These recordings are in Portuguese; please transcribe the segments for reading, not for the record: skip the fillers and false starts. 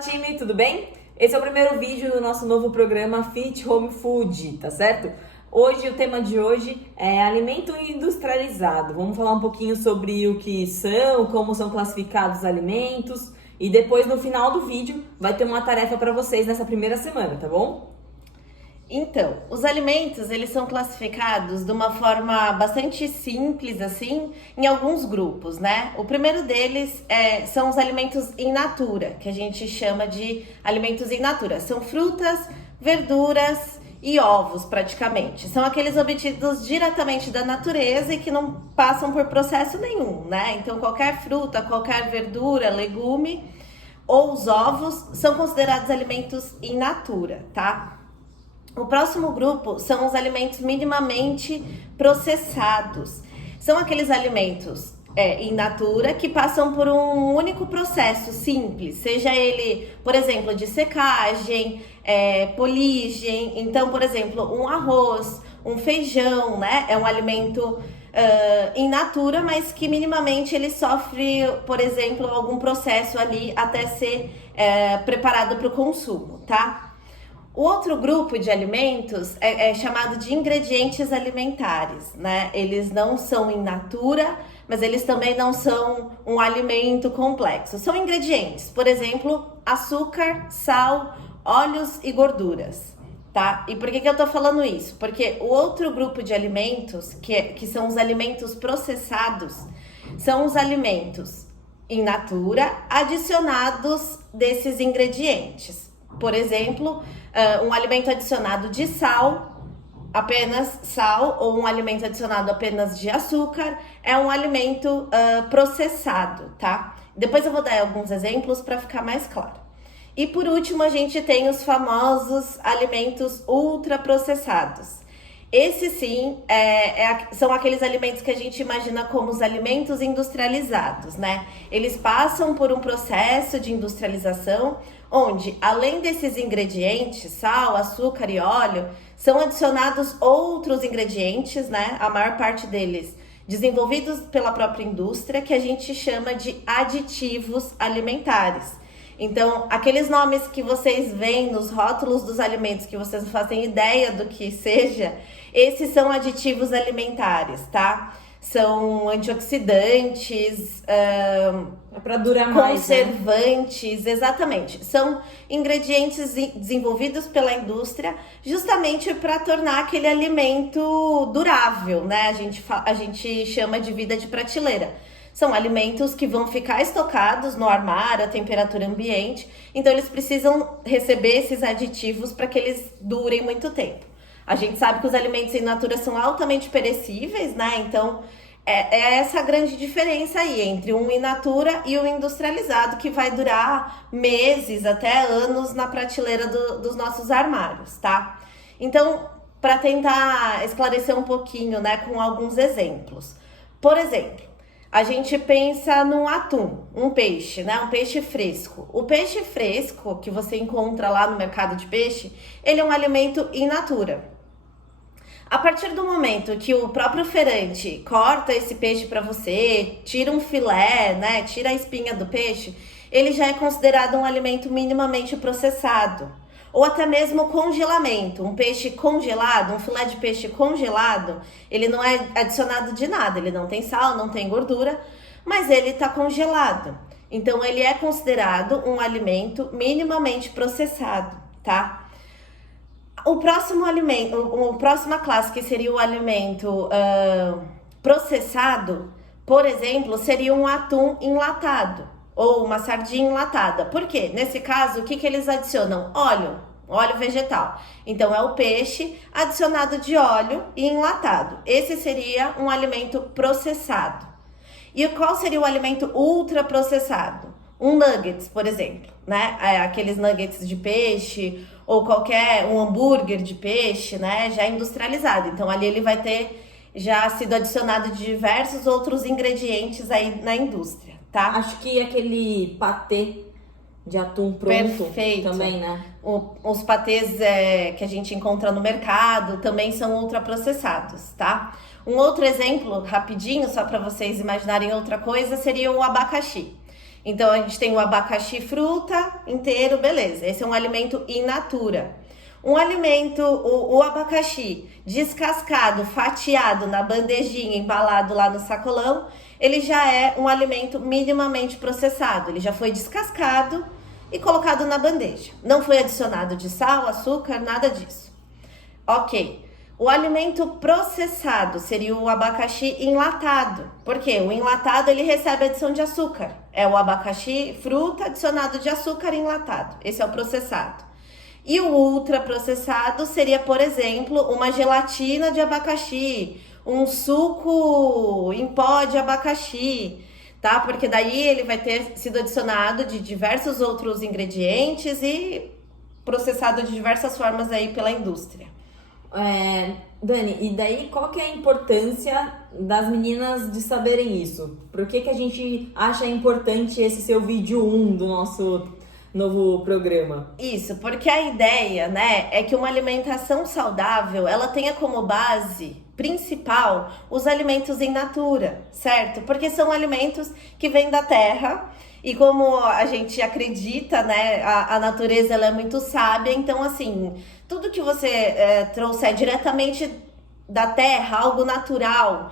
Time, tudo bem? Esse é o primeiro vídeo do nosso novo programa Fit Home Food, tá certo? Hoje, o tema de hoje é alimento industrializado. Vamos falar um pouquinho sobre o que são, como são classificados os alimentos e depois, no final do vídeo, vai ter uma tarefa para vocês nessa primeira semana, tá bom? Então, os alimentos, eles são classificados de uma forma bastante simples, assim, em alguns grupos, né? O primeiro deles são os alimentos in natura, que a gente chama de alimentos in natura. São frutas, verduras e ovos, praticamente. São aqueles obtidos diretamente da natureza e que não passam por processo nenhum, né? Então, qualquer fruta, qualquer verdura, legume ou os ovos são considerados alimentos in natura, tá? O próximo grupo são os alimentos minimamente processados. São aqueles alimentos in natura que passam por um único processo simples, seja ele, por exemplo, de secagem, poligem. Então, por exemplo, um arroz, um feijão, né? É um alimento in natura, mas que minimamente ele sofre, por exemplo, algum processo ali até ser preparado para o consumo, tá? O outro grupo de alimentos é chamado de ingredientes alimentares, né? Eles não são in natura, mas eles também não são um alimento complexo. São ingredientes, por exemplo, açúcar, sal, óleos e gorduras, tá? E por que eu tô falando isso? Porque o outro grupo de alimentos, que são os alimentos processados, são os alimentos in natura adicionados desses ingredientes. Por exemplo, um alimento adicionado de sal, apenas sal, ou um alimento adicionado apenas de açúcar, é um alimento processado, tá? Depois eu vou dar alguns exemplos para ficar mais claro. E por último, a gente tem os famosos alimentos ultraprocessados. Esses sim são aqueles alimentos que a gente imagina como os alimentos industrializados, né? Eles passam por um processo de industrialização onde, além desses ingredientes, sal, açúcar e óleo, são adicionados outros ingredientes, né? A maior parte deles desenvolvidos pela própria indústria, que a gente chama de aditivos alimentares. Então, aqueles nomes que vocês veem nos rótulos dos alimentos, que vocês não fazem ideia do que seja, esses são aditivos alimentares, tá? São antioxidantes, Para durar mais, conservantes, né? Exatamente. São ingredientes desenvolvidos pela indústria justamente para tornar aquele alimento durável, né? A gente chama de vida de prateleira. São alimentos que vão ficar estocados no armário, a temperatura ambiente, então eles precisam receber esses aditivos para que eles durem muito tempo. A gente sabe que os alimentos in natura são altamente perecíveis, né? Então, é essa a grande diferença aí entre um in natura e um industrializado, que vai durar meses, até anos na prateleira dos nossos armários, tá? Então, para tentar esclarecer um pouquinho, né, com alguns exemplos. Por exemplo, a gente pensa num atum, um peixe, né? Um peixe fresco. O peixe fresco que você encontra lá no mercado de peixe, ele é um alimento in natura. A partir do momento que o próprio feirante corta esse peixe para você, tira um filé, né? Tira a espinha do peixe, ele já é considerado um alimento minimamente processado. Ou até mesmo congelamento, um peixe congelado, um filé de peixe congelado, ele não é adicionado de nada, ele não tem sal, não tem gordura, mas ele está congelado. Então ele é considerado um alimento minimamente processado, tá? A próxima classe, que seria o alimento processado, por exemplo, seria um atum enlatado ou uma sardinha enlatada. Por quê? Nesse caso, o que eles adicionam? Óleo vegetal. Então, é o peixe adicionado de óleo e enlatado. Esse seria um alimento processado. E qual seria o alimento ultraprocessado? Um nuggets, por exemplo, né? Aqueles nuggets de peixe ou um hambúrguer de peixe, né? Já industrializado. Então, ali ele vai ter já sido adicionado de diversos outros ingredientes aí na indústria, tá? Acho que aquele patê de atum pronto. Perfeito. Também, né? Os patês que a gente encontra no mercado também são ultraprocessados, tá? Um outro exemplo, rapidinho, só para vocês imaginarem outra coisa, seria o abacaxi. Então, a gente tem o abacaxi fruta inteiro, beleza. Esse é um alimento in natura. Um alimento, o abacaxi descascado, fatiado na bandejinha, embalado lá no sacolão, ele já é um alimento minimamente processado. Ele já foi descascado e colocado na bandeja. Não foi adicionado de sal, açúcar, nada disso. Ok. O alimento processado seria o abacaxi enlatado. Por quê? O enlatado, ele recebe adição de açúcar. É o abacaxi fruta adicionado de açúcar enlatado. Esse é o processado. E o ultraprocessado seria, por exemplo, uma gelatina de abacaxi, um suco em pó de abacaxi, tá? Porque daí ele vai ter sido adicionado de diversos outros ingredientes e processado de diversas formas aí pela indústria. Dani, e daí qual que é a importância das meninas de saberem isso? Por que a gente acha importante esse seu vídeo 1 do nosso novo programa? Isso, porque a ideia, né, é que uma alimentação saudável, ela tenha como base principal os alimentos in natura, certo? Porque são alimentos que vêm da terra e como a gente acredita, né, a natureza ela é muito sábia, então assim, tudo que você trouxer diretamente da terra, algo natural,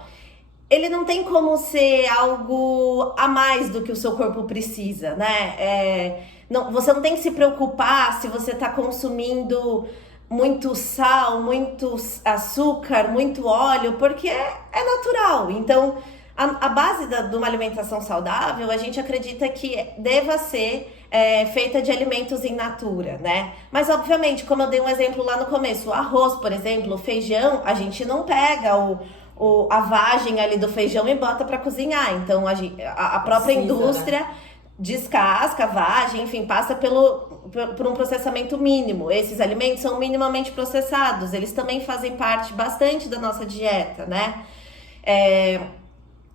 ele não tem como ser algo a mais do que o seu corpo precisa, né? Não, você não tem que se preocupar se você está consumindo muito sal, muito açúcar, muito óleo, porque é natural. Então, a base de uma alimentação saudável, a gente acredita que deva ser feita de alimentos in natura, né? Mas, obviamente, como eu dei um exemplo lá no começo, o arroz, por exemplo, o feijão, a gente não pega a vagem ali do feijão e bota para cozinhar. Então, a própria indústria, né, descasca a vagem, enfim, passa por um processamento mínimo. Esses alimentos são minimamente processados, eles também fazem parte bastante da nossa dieta, né?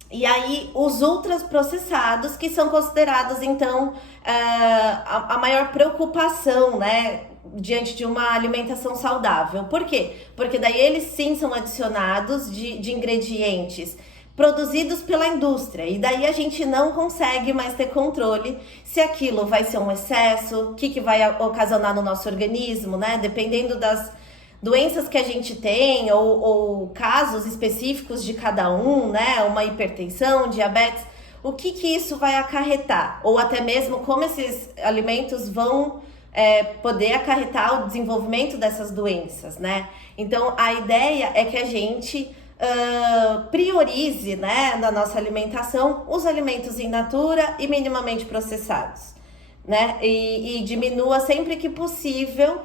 E aí, os ultraprocessados, que são considerados, então, a maior preocupação, né, diante de uma alimentação saudável. Por quê? Porque daí eles sim são adicionados de ingredientes produzidos pela indústria, e daí a gente não consegue mais ter controle se aquilo vai ser um excesso, o que vai ocasionar no nosso organismo, né? Dependendo das doenças que a gente tem ou casos específicos de cada um, né? Uma hipertensão, diabetes, o que isso vai acarretar? Ou até mesmo como esses alimentos vão poder acarretar o desenvolvimento dessas doenças, né? Então, a ideia é que a gente priorize, né, na nossa alimentação os alimentos in natura e minimamente processados, né? E diminua sempre que possível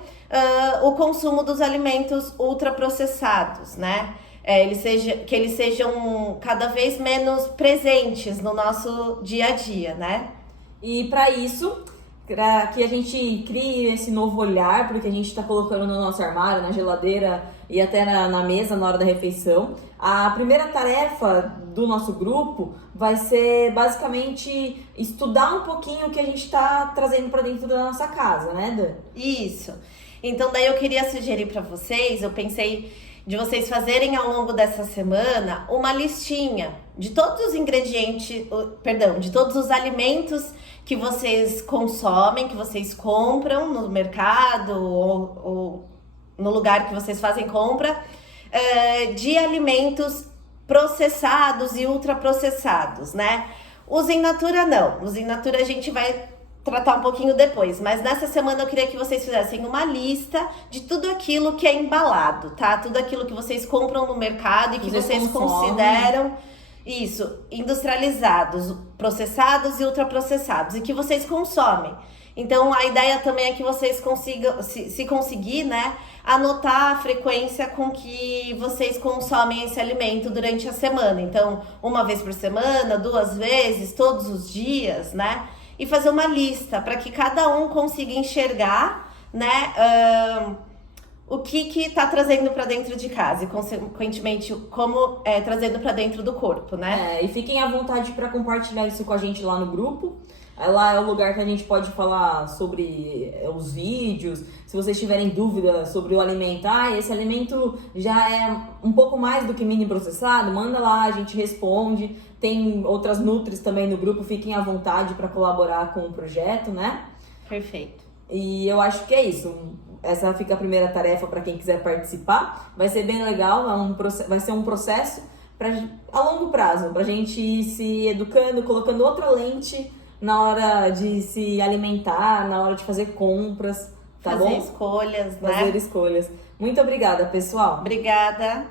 o consumo dos alimentos ultraprocessados, né? Que eles sejam cada vez menos presentes no nosso dia a dia, né? E para isso, para que a gente crie esse novo olhar, porque a gente está colocando no nosso armário, na geladeira e até na mesa na hora da refeição, a primeira tarefa do nosso grupo vai ser basicamente estudar um pouquinho o que a gente está trazendo para dentro da nossa casa, né, Dan? Isso. Então daí eu queria sugerir para vocês, eu pensei de vocês fazerem ao longo dessa semana uma listinha de todos os ingredientes, de todos os alimentos que vocês consomem, que vocês compram no mercado ou no lugar que vocês fazem compra, de alimentos processados e ultraprocessados, né? Os in natura não, os in natura a gente vai tratar um pouquinho depois, mas nessa semana eu queria que vocês fizessem uma lista de tudo aquilo que é embalado, tá? Tudo aquilo que vocês compram no mercado e que vocês consideram industrializados, processados e ultraprocessados e que vocês consomem. Então a ideia também é que vocês consigam, se conseguir, né, anotar a frequência com que vocês consomem esse alimento durante a semana. Então, uma vez por semana, 2 vezes, todos os dias, né? E fazer uma lista para que cada um consiga enxergar, né, o que tá trazendo para dentro de casa e, consequentemente, como trazendo para dentro do corpo, né? E fiquem à vontade para compartilhar isso com a gente lá no grupo. Lá é o lugar que a gente pode falar sobre os vídeos. Se vocês tiverem dúvida sobre o alimento, esse alimento já é um pouco mais do que mini processado, manda lá, a gente responde. Tem outras nutris também no grupo, fiquem à vontade para colaborar com o projeto, né? Perfeito. E eu acho que é isso. Essa fica a primeira tarefa para quem quiser participar. Vai ser bem legal, vai ser um processo a longo prazo, pra gente ir se educando, colocando outra lente na hora de se alimentar, na hora de fazer compras, tá Fazer bom? escolhas, né? Fazer escolhas. Muito obrigada, pessoal. Obrigada.